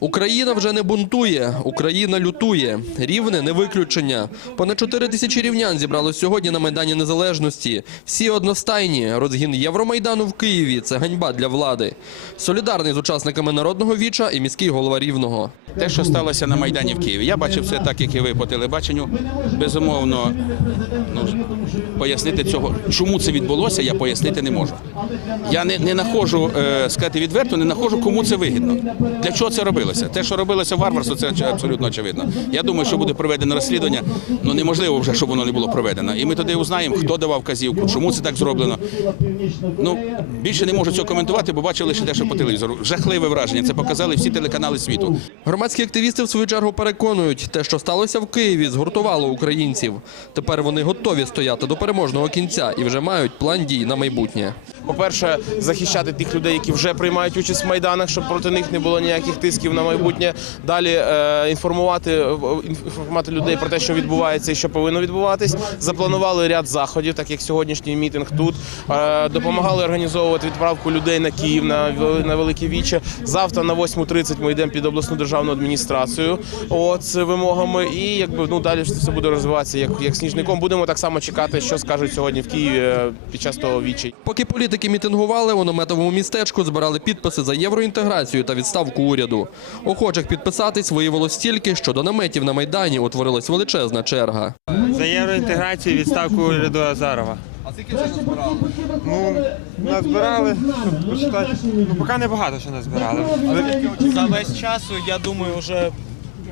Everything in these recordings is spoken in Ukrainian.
Україна вже не бунтує, Україна лютує. Рівне не виключення. Понад 4 тисячі рівнян зібралось сьогодні на Майдані Незалежності. Всі одностайні. Розгін Євромайдану в Києві – це ганьба для влади. Солідарний з учасниками Народного віча і міський голова Рівного. Те, що сталося на Майдані в Києві, я бачив все так, як і ви по телебаченню. Безумовно, ну, пояснити цього, чому це відбулося, я пояснити не можу. Я не, не нахожу, е, сказати відверто, не нахожу, кому це вигідно. Для чого це робилося? Те, що робилося варварство, це абсолютно очевидно. Я думаю, що буде проведено розслідування. Ну неможливо вже, щоб воно не було проведено. І ми тоді узнаємо, хто давав казівку, чому це так зроблено. Ну більше не можу цього коментувати, бо бачив лише те, що по телевізору. Жахливе враження. Це показали всі телеканали світу. Громадські активісти в свою чергу переконують, те, що сталося в Києві, згуртувало українців. Тепер вони готові стояти до переможного кінця і вже мають план дій на майбутнє. По-перше, захищати тих людей, які вже приймають участь в майданах, щоб проти них не було ніяких тисків на майбутнє. Далі е, інформувати, інформувати людей про те, що відбувається і що повинно відбуватись. Запланували ряд заходів, так як сьогоднішній мітинг тут. Е, допомагали організовувати відправку людей на Київ на, Вел- на Велике Віче. Завтра на 8.30 ми йдемо під обласну державну адміністрацію. От з вимогами. І якби ну далі все буде розвиватися як, як сніжником. Будемо так само чекати, що скажуть сьогодні в Києві е, під час того вічі. Поки політики мітингували, у наметовому містечку збирали підписи за євроінтеграцію та відставку уряду. Охочих підписатись виявилось стільки, що до наметів на Майдані утворилась величезна черга. За євроінтеграцію відставку уряду Азарова. А скільки вже збирали? Ну, назбирали, щоб почитати. Ну, поки не багато що назбирали. Але За весь час, я думаю, вже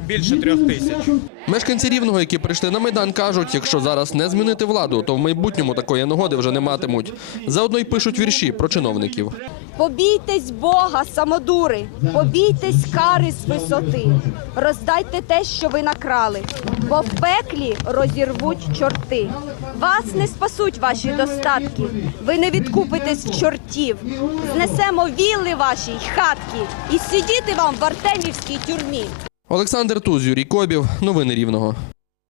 більше трьох тисяч. Мешканці Рівного, які прийшли на Майдан, кажуть, якщо зараз не змінити владу, то в майбутньому такої нагоди вже не матимуть. Заодно й пишуть вірші про чиновників. Побійтесь Бога, самодури, побійтесь кари з висоти, роздайте те, що ви накрали, бо в пеклі розірвуть чорти. Вас не спасуть ваші достатки, ви не відкупитесь в чортів. Знесемо вілли ваші й хатки, і сидіти вам в Артемівській тюрмі. Олександр Туз, Юрій Кобів. Новини Рівного.